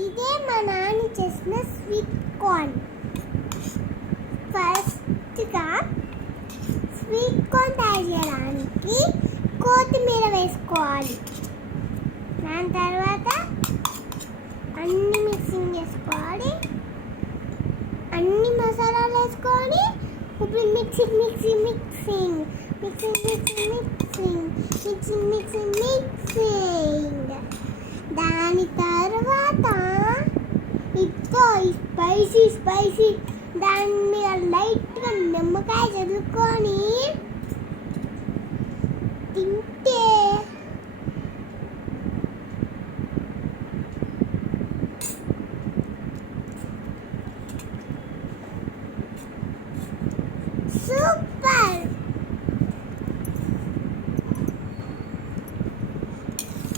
ఇదే మా నాన్న చేసిన స్వీట్ కార్న్. ఫస్ట్గా స్వీట్ కార్న్ తయారు చేయడానికి కొత్తిమీర వేసుకోవాలి. దాని తర్వాత అన్ని మిక్సింగ్ చేసుకోవాలి. అన్ని మసాలాలు వేసుకొని ఇప్పుడు మిక్సింగ్ దాని తర్వాత ఇదిగో స్పైసీ దాని మీద లైట్గా నిమ్మకాయ చదువుకొని తింటే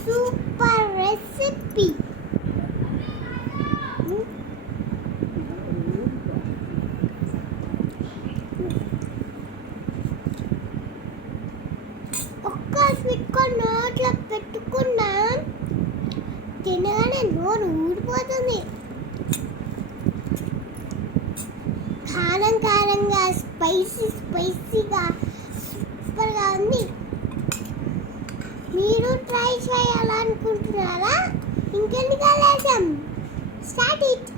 సూపర్ రెసిపీ. ఒక్క స్వీట్ కార్న్ నోట్లో పెట్టుకున్నా తినగానే నోరు ఊడిపోతుంది. కారంగా స్పైసీగా సూపర్గా ఉంది. మీరు ట్రై చేయాలనుకుంటున్నారా? ఇంకెందుకు ఆలస్యం, స్టార్ట్ ఇట్.